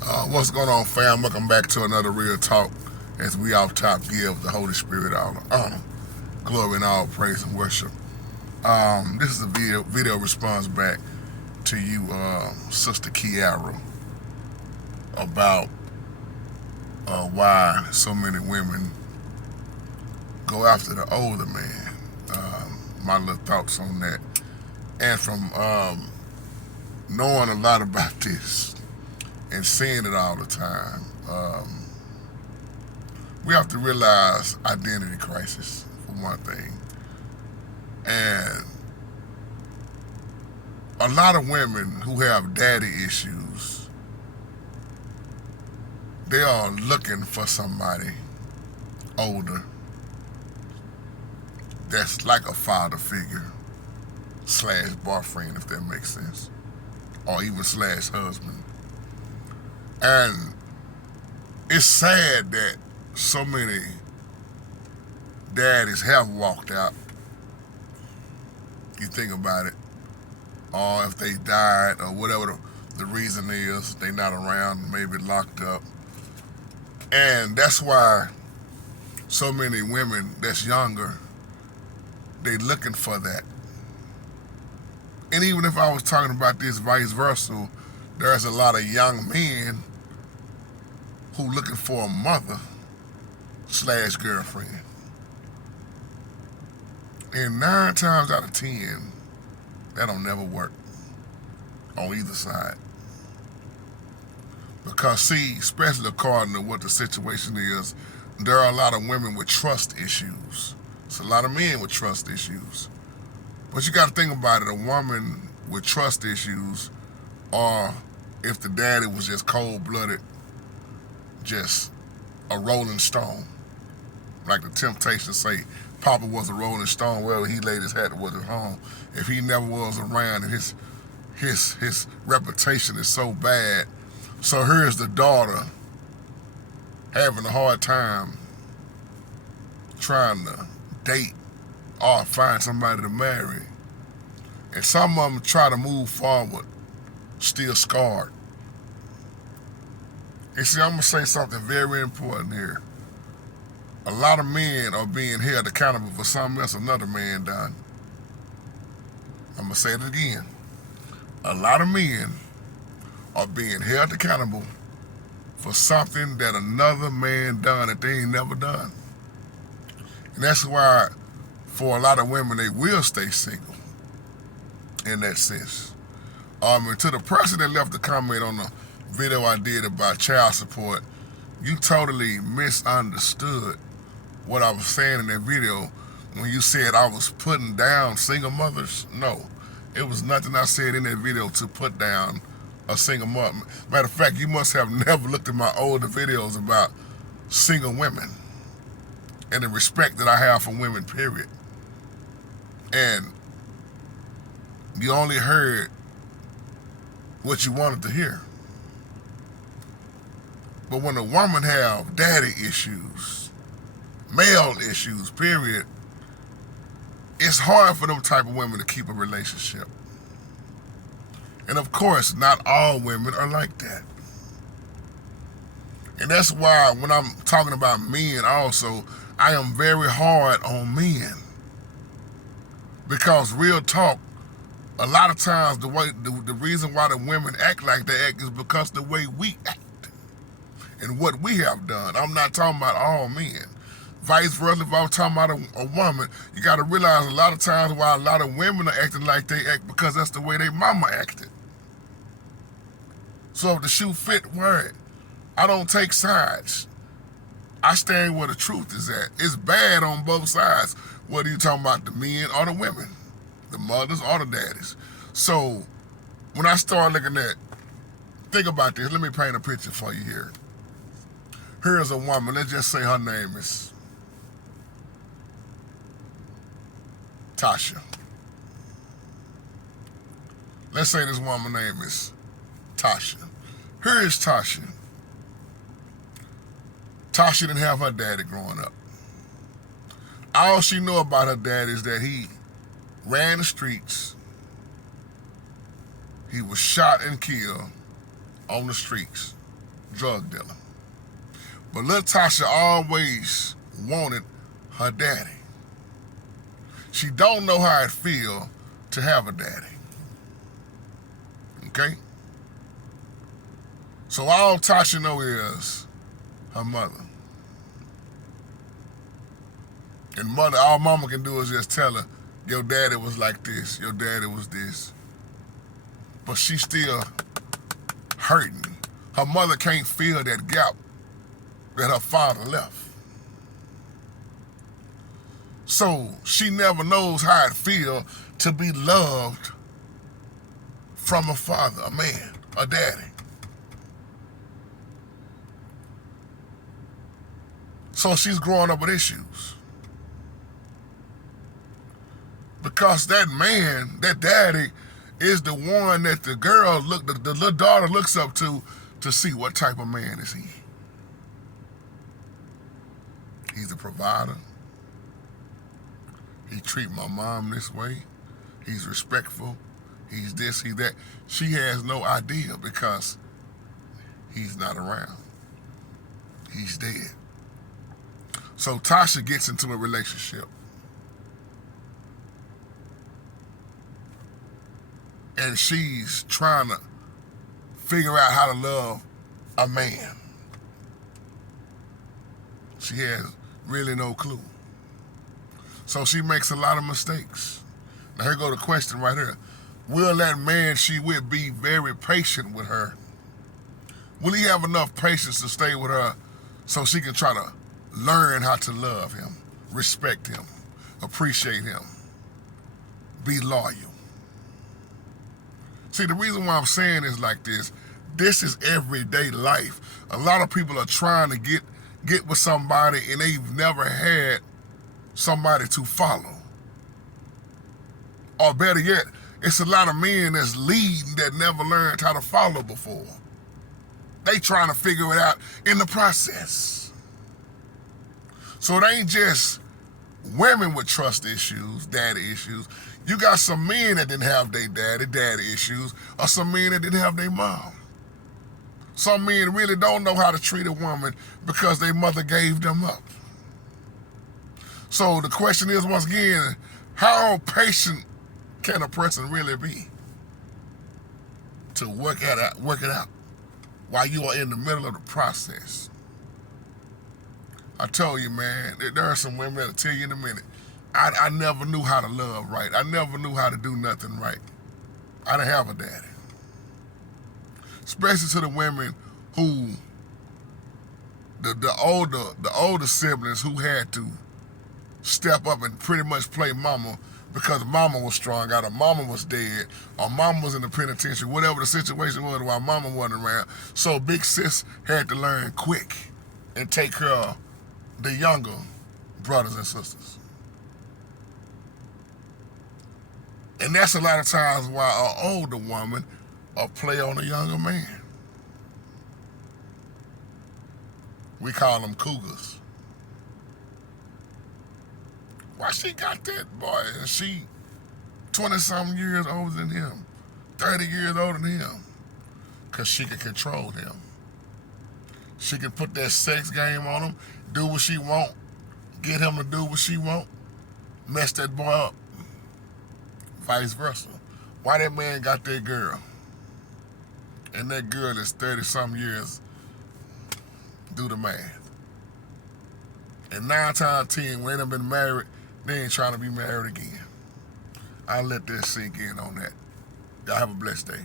What's going on, fam? Welcome back to another Real Talk as we off top give the Holy Spirit all the honor, glory, and all praise and worship. This is a video response back to you, Sister Kiara, about why so many women go after the older man. My little thoughts on that. And from knowing a lot about this and seeing it all the time, we have to realize identity crisis for one thing. And a lot of women who have daddy issues, they are looking for somebody older that's like a father figure slash boyfriend, if that makes sense, or even slash husband. And it's sad that so many daddies have walked out. You think about it, or if they died, or whatever the reason is, they not around, maybe locked up. And that's why so many women that's younger, they looking for that. And even if I was talking about this vice versa, there's a lot of young men who looking for a mother slash girlfriend. And 9 times out of 10, that don't never work on either side. Because see, especially according to what the situation is, there are a lot of women with trust issues. It's a lot of men with trust issues. But you got to think about it, a woman with trust issues, or if the daddy was just cold-blooded, just a rolling stone. Like the Temptations say, Papa was a rolling stone, well, he laid his hat was at home. If he never was around and his reputation is so bad, so here's the daughter having a hard time trying to date or find somebody to marry. And some of them try to move forward, still scarred. And see, I'm going to say something very important here. A lot of men are being held accountable for something else another man done. I'm going to say it again. A lot of men are being held accountable for something that another man done that they ain't never done. And that's why for a lot of women, they will stay single in that sense. And to the person that left the comment on the video I did about child support, you totally misunderstood what I was saying in that video when you said I was putting down single mothers. No, it was nothing I said in that video to put down a single mother. Matter of fact, you must have never looked at my older videos about single women and the respect that I have for women, period. And you only heard what you wanted to hear. But when a woman have daddy issues, male issues, period, it's hard for them type of women to keep a relationship. And of course, not all women are like that. And that's why when I'm talking about men also, I am very hard on men. Because real talk, a lot of times the reason why the women act like they act is because the way we act and what we have done. I'm not talking about all men. Vice versa, if I was talking about a woman, you got to realize a lot of times why a lot of women are acting like they act because that's the way their mama acted. So if the shoe fit, wear it. I don't take sides. I stand where the truth is at. It's bad on both sides, whether you're talking about the men or the women, the mothers or the daddies. So when I start looking at, think about this, let me paint a picture for you here. Here's a woman, let's just say her name is Tasha. Let's say this woman's name is Tasha. Here is Tasha. Tasha didn't have her daddy growing up. All she knew about her dad is that he ran the streets. He was shot and killed on the streets. drug dealer. But little Tasha always wanted her daddy. She don't know how it feel to have a daddy. Okay? So all Tasha know is her mother. And mother, all mama can do is just tell her, your daddy was like this, your daddy was this. But she's still hurting. Her mother can't fill that gap that her father left. So she never knows how it feels to be loved from a father, a man, a daddy. So she's growing up with issues. Because that man, that daddy, is the one that the girl the little daughter looks up to see what type of man is he. He's a provider. He treat my mom this way. He's respectful. He's this, he's that. She has no idea because he's not around. He's dead. So Tasha gets into a relationship. And she's trying to figure out how to love a man. She has really no clue. So she makes a lot of mistakes. Now here go the question right here. Will that man she with be very patient with her? Will he have enough patience to stay with her so she can try to learn how to love him, respect him, appreciate him, be loyal? See, the reason why I'm saying is like this is everyday life. A lot of people are trying to get with somebody and they've never had somebody to follow. Or better yet, it's a lot of men that's leading that never learned how to follow before. They trying to figure it out in the process. So it ain't just women with trust issues, daddy issues. You got some men that didn't have their daddy issues, or some men that didn't have their mom. Some men really don't know how to treat a woman because their mother gave them up. So the question is, once again, how patient can a person really be to work it out while you are in the middle of the process? I told you, man, there are some women that'll tell you in a minute, I never knew how to love right. I never knew how to do nothing right. I didn't have a daddy. Especially to the women who, the older siblings who had to step up and pretty much play mama because mama was strung out, or mama was dead, or mama was in the penitentiary, whatever the situation was while mama wasn't around. So big sis had to learn quick and take care of the younger brothers and sisters. And that's a lot of times why an older woman will play on a younger man. We call them cougars. Why she got that boy? And she 20-something years older than him, 30 years older than him, because she can control him. She can put that sex game on him, do what she want, get him to do what she want, mess that boy up. Vice versa. Why that man got that girl? And that girl is 30-something years. Do the math. And 9 times out of 10, when they done been married, they ain't trying to be married again. I'll let that sink in on that. Y'all have a blessed day.